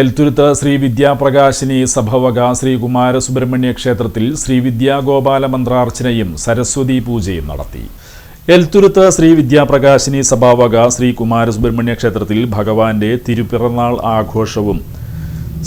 എൽത്തുരുത്ത് ശ്രീ വിദ്യാപ്രകാശിനി സഭവക ശ്രീ കുമാരസുബ്രഹ്മണ്യ ക്ഷേത്രത്തിൽ ശ്രീ വിദ്യാഗോപാല മന്ത്രാർച്ചനയും സരസ്വതി പൂജയും നടത്തി. എൽത്തുരുത്ത് ശ്രീ വിദ്യാപ്രകാശിനി സഭാവക ശ്രീ കുമാരസുബ്രഹ്മണ്യ ക്ഷേത്രത്തിൽ ഭഗവാന്റെ തിരുപ്പിറന്നാൾ ആഘോഷവും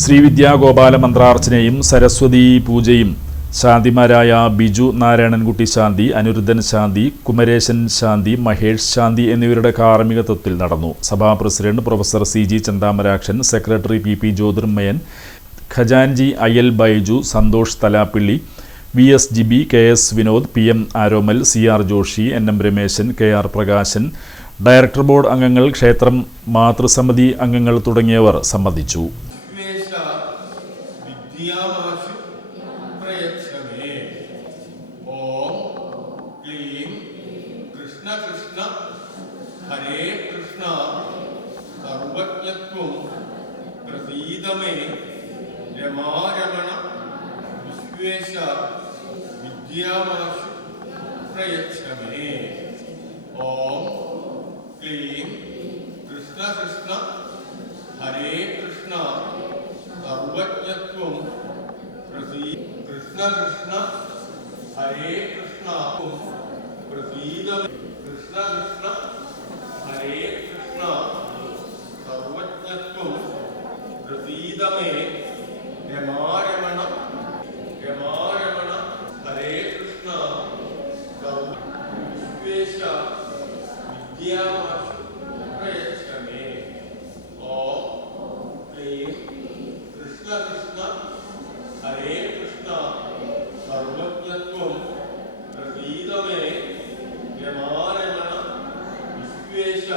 ശ്രീ വിദ്യാഗോപാല മന്ത്രാർച്ചനയും സരസ്വതി പൂജയും ശാന്തിമാരായ ബിജു നാരായണൻകുട്ടി ശാന്തി, അനിരുദ്ധൻ ശാന്തി, കുമരേശൻ ശാന്തി, മഹേഷ് ശാന്തി എന്നിവരുടെ കാർമ്മികത്വത്തിൽ നടന്നു. സഭാ president professor CG Chanthamarakshan, secretary PP Jyothirmayan, ഖജാൻജി Ayal Baiju, Santhosh Thalappilly, VSGB, KS Vinod, PM Aromal, CR Joshi, NM Rameshan, KR Prakashan, director board അംഗങ്ങൾ, ക്ഷേത്രം മാതൃസമിതി അംഗങ്ങൾ തുടങ്ങിയവർ സംബന്ധിച്ചു. കൃഷ്ണ കൃഷ്ണ ഹരേ കൃഷ്ണ സർവജ്ഞത്വം പ്രസീദമേ രമാരമണ വിശ്വേശ വിദ്യാമാശു പ്രയച്ഛമേ. ഓം ക്ലീം കൃഷ്ണ കൃഷ്ണ ഹരേ കൃഷ്ണ സർവജ്ഞത്വം കൃഷ്ണ കൃഷ്ണ ഹരേ കൃഷ്ണ പ്രസീദമേ. കൃഷ്ണ കൃഷ്ണ ഹരേ കൃഷ്ണ സർവജ്ഞത്വം പ്രസീദമേ രമാരമണ രമാരമണ ഹരേ കൃഷ്ണ വിശ്വേശ വിദ്യാമാശു പ്രയച്ഛമേ. ഓം ക്ലീം കൃഷ്ണ കൃഷ്ണ ഹരേ കൃഷ്ണ സർവജ്ഞത്വം പ്രസീദമേ രമാരമണ വിശ്വേശ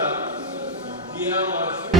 വിദ്യാമാശു